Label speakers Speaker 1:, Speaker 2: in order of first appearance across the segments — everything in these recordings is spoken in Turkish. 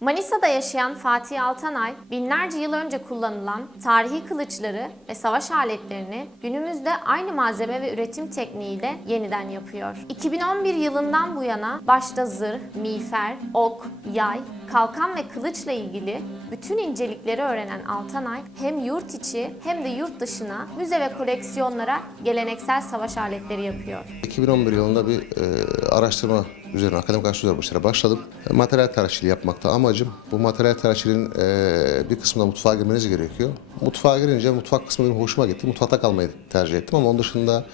Speaker 1: Manisa'da yaşayan Fatih Altanay, binlerce yıl önce kullanılan tarihi kılıçları ve savaş aletlerini günümüzde aynı malzeme ve üretim tekniğiyle yeniden yapıyor. 2011 yılından bu yana başta zırh, miğfer, ok, yay, kalkan ve kılıçla ilgili bütün incelikleri öğrenen Altanay hem yurt içi hem de yurt dışına müze ve koleksiyonlara geleneksel savaş aletleri yapıyor.
Speaker 2: 2011 yılında bir e, araştırma üzerine, akademik araştırma işlere başladım. Materyal tarihçiliği yapmakta amacım. Bu materyal tarihçiliğin e, bir kısmında mutfağa girmeniz gerekiyor. Mutfağa girince mutfak kısmı benim hoşuma gitti. Mutfakta kalmayı tercih ettim ama onun dışında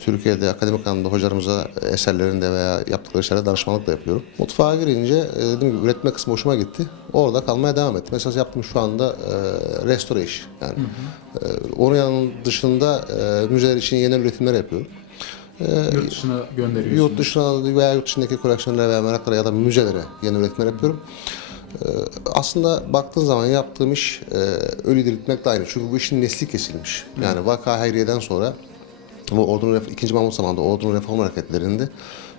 Speaker 2: Türkiye'de akademik anlamda hocalarımıza eserlerinde veya yaptıkları işlere danışmanlık da yapıyorum. Mutfağa girince e, dediğim gibi üretme kısmı hoşuma gitti. Orada kalmaya devam ettim. Esas yaptığım şu anda e, restore iş. Yani e, onun yanı dışında müzeler için yeniden üretimler yapıyorum.
Speaker 3: Yurt dışına gönderiyorsunuz.
Speaker 2: Yurt dışına veya yurt dışındaki koleksiyonlara veya meraklara ya da müzelere yeni üretimler yapıyorum. Ee, Aslında baktığın zaman yaptığım iş ölü diriltmekle aynı. Çünkü bu işin nesli kesilmiş. Yani Vaka Hayriye'den sonra bu ordunun ikinci Mahmut zamanında ordunun reform hareketlerinde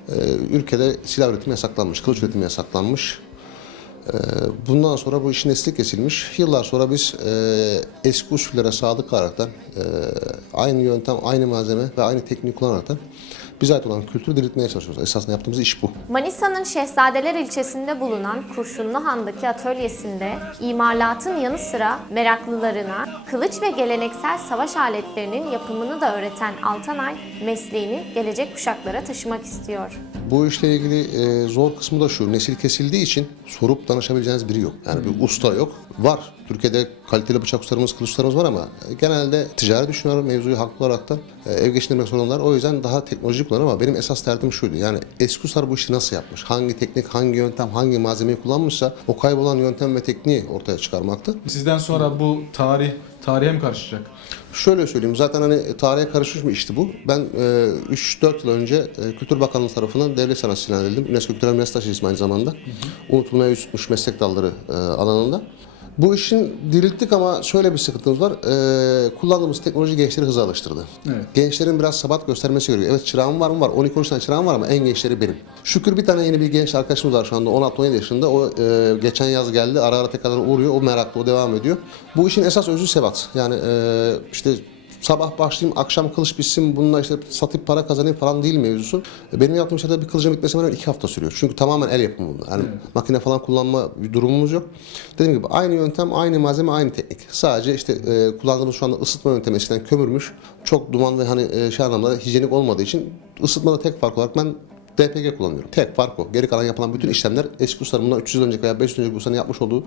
Speaker 2: e, ülkede silah üretimi yasaklanmış, kılıç üretimi yasaklanmış. Ee, Bundan sonra bu işin nesli kesilmiş. Yıllar sonra biz e, eski usullere sadık kalaraktan e, aynı yöntem, aynı malzeme ve aynı tekniği kullanaraktan bize ait olan kültürü diriltmeye çalışıyoruz. Esasında yaptığımız iş bu.
Speaker 1: Manisa'nın Şehzadeler ilçesinde bulunan Kurşunlu Han'daki atölyesinde imalatın yanı sıra meraklılarına kılıç ve geleneksel savaş aletlerinin yapımını da öğreten Altanay mesleğini gelecek kuşaklara taşımak istiyor.
Speaker 2: Bu işle ilgili e, zor kısmı da şu. Nesil kesildiği için sorup danışabileceğiniz biri yok. Yani bir usta yok. Var. Türkiye'de kaliteli bıçak ustalarımız, kılıç ustalarımız var ama genelde ticari düşünüyorlar mevzuyu haklı olarak da e, ev geçindirmek zorundalar. O yüzden daha teknolojik kullanır ama benim esas derdim şuydu. Yani eski ustalar bu işi nasıl yapmış? Hangi teknik, hangi yöntem, hangi malzemeyi kullanmışsa o kaybolan yöntem ve tekniği ortaya çıkarmaktı.
Speaker 3: Sizden sonra bu tarih tarihe mi karışacak?
Speaker 2: Şöyle söyleyeyim zaten hani tarihe karışmış bir işti bu. Ben e, 3-4 yıl önce e, Kültür Bakanlığı tarafından devlet sanatçı ilan edildim. UNESCO Kültürel Miras Taşıyıcısıyım aynı zamanda. Unutulmaya yüz tutmuş meslek dalları e, alanında. Bu işin dirilttik ama şöyle bir sıkıntımız var. E, kullandığımız teknoloji gençleri hıza alıştırdı.
Speaker 3: Evet.
Speaker 2: Gençlerin biraz sabat göstermesi gerekiyor. Evet çırağım var mı var? 12-13 tane çırağım var ama en gençleri benim. Şükür bir tane yeni bir genç arkadaşımız var şu anda 16-17 yaşında. O e, geçen yaz geldi. Ara ara tekrar uğruyor. O meraklı, o devam ediyor. Bu işin esas özü sebat. Yani e, işte sabah başlayayım, akşam kılıç bitsin, bununla işte satıp para kazanayım falan değil mevzusu. Benim yaptığım şeyde bir kılıcın bitmesi hemen iki hafta sürüyor. Çünkü tamamen el yapımı bunlar. Yani makine falan kullanma bir durumumuz yok. Dediğim gibi aynı yöntem, aynı malzeme, aynı teknik. Sadece işte e, kullandığımız şu anda ısıtma yöntemi eskiden kömürmüş. Çok duman ve hani e, şey anlamda hijyenik olmadığı için ısıtmada tek fark olarak ben DPG kullanıyorum. Tek fark o. Geri kalan yapılan bütün işlemler eski ustaların bundan 300 yıl önceki veya 500 yıl önceki ustanın yapmış olduğu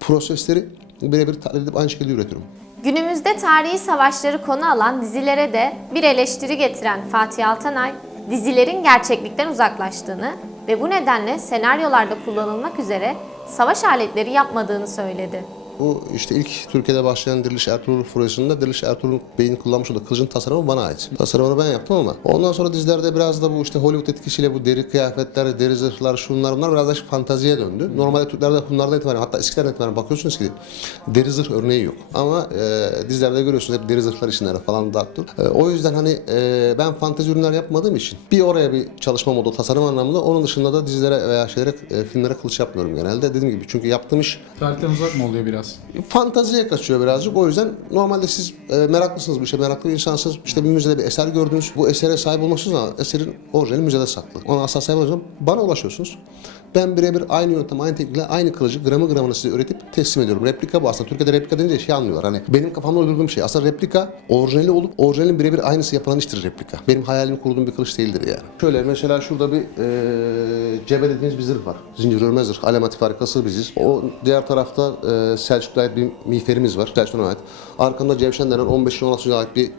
Speaker 2: prosesleri birebir taklit edip aynı şekilde üretiyorum.
Speaker 1: Günümüzde tarihi savaşları konu alan dizilere de bir eleştiri getiren Fatih Altanay, dizilerin gerçeklikten uzaklaştığını ve bu nedenle senaryolarda kullanılmak üzere savaş aletleri yapmadığını söyledi.
Speaker 2: Bu işte ilk Türkiye'de başlayan Diriliş Ertuğrul furyasında Diriliş Ertuğrul Bey'in kullanmış olduğu kılıcın tasarımı bana ait. Tasarımını ben yaptım ama ondan sonra dizilerde biraz da bu işte Hollywood etkisiyle bu deri kıyafetler, deri zırhlar, şunlar bunlar biraz da fantaziye döndü. Normalde Türklerde bunlardan itibaren hatta eskiden itibaren bakıyorsunuz ki deri zırh örneği yok. Ama e, dizilerde görüyorsunuz hep deri zırhlar içinler falan dağıttım. E, o yüzden hani e, ben fantezi ürünler yapmadığım için bir oraya bir çalışma modu tasarım anlamında onun dışında da dizilere veya şeylere e, filmlere kılıç yapmıyorum genelde. Dediğim gibi çünkü yaptığım iş
Speaker 3: Tarihten uzak mı oluyor biraz?
Speaker 2: Fantaziye kaçıyor birazcık. O yüzden normalde siz e, meraklısınız bu işe, meraklı bir insansınız. İşte bir müzede bir eser gördünüz. Bu esere sahip olmalısınız ama eserin orijinali müzede saklı. Ona asla sahip olmalısınız. Bana ulaşıyorsunuz. Ben birebir aynı yöntem, aynı teknikle aynı kılıcı gramı gramını size üretip teslim ediyorum. Replika bu aslında. Türkiye'de replika deyince şey anlıyorlar. Hani benim kafamda uydurduğum şey. Aslında replika orijinali olup orijinalin birebir aynısı yapılan iştir replika. Benim hayalimi kurduğum bir kılıç değildir yani. Şöyle mesela şurada bir e, cebe dediğimiz bir zırh var. Zincir örme zırh. Alematif harikası biziz. O diğer tarafta e, Selçuklu'ya ait bir miğferimiz var. Selçuklu'na ait. Arkamda Cevşen denen 15. 16. ait bir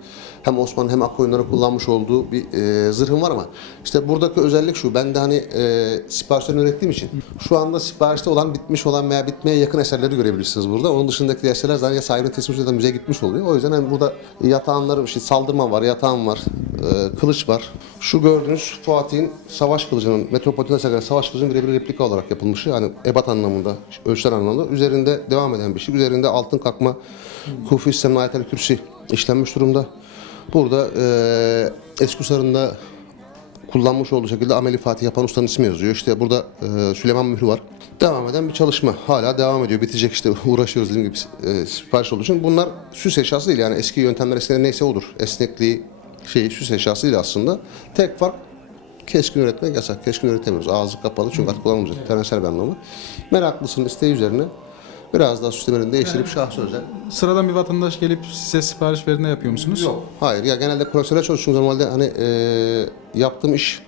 Speaker 2: hem Osmanlı hem Akkoyunların kullanmış olduğu bir e, zırhım var ama işte buradaki özellik şu. Ben de hani e, siparişlerini ürettiğim için şu anda siparişte olan, bitmiş olan veya bitmeye yakın eserleri görebilirsiniz burada. Onun dışındaki eserler zaten ya sahibine teslim ya da müzeye gitmiş oluyor. O yüzden hani burada yatağanlarım, işte saldırma var, yatağım var, e, kılıç var. Şu gördüğünüz Fatih'in savaş kılıcının, Metropolitan Sarayı'nın savaş kılıcının birebir replika olarak yapılmışı. Hani ebat anlamında, ölçüler anlamında. Üzerinde devam eden bir şey. Üzerinde altın kalkma Kufi Sistem'in ayetel kürsi işlenmiş durumda. Burada e, eski Usar'ın da kullanmış olduğu şekilde ameli fatih yapan ustanın ismi yazıyor. İşte burada e, Süleyman Mührü var. Devam eden bir çalışma. Hala devam ediyor. Bitecek işte uğraşıyoruz dediğim gibi e, sipariş olduğu için. Bunlar süs eşyası değil yani eski yöntemler eskiden neyse odur. Esnekliği şeyi süs eşyası değil aslında. Tek fark keskin üretmek yasak. Keskin üretemiyoruz. Ağzı kapalı çünkü artık kullanılmayacak. Tersel bir anlamı. Meraklısının isteği üzerine biraz daha süslemelerini değiştirip şahsı özel
Speaker 3: Sıradan bir vatandaş gelip size sipariş verdiğinde yapıyor musunuz?
Speaker 2: Yok. Hayır ya genelde profesyonel çalışıyoruz normalde hani e, yaptığım iş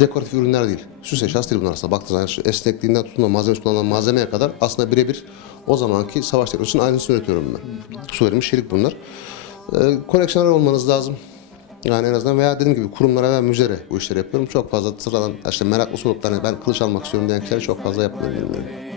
Speaker 2: dekoratif ürünler değil. Süs eşyası değil bunlar aslında. Baktığınız zaman esnekliğinden tutun da malzemesi kullanılan malzemeye kadar aslında birebir o zamanki savaş teknolojisinin aynısını üretiyorum ben. Su verilmiş çelik bunlar. E, koleksiyoner olmanız lazım. Yani en azından veya dediğim gibi kurumlara veya müzelere bu işleri yapıyorum. Çok fazla sıradan işte meraklısı olup da hani ben kılıç almak istiyorum diyen kişiler çok fazla yapmıyorum. bilmiyorum.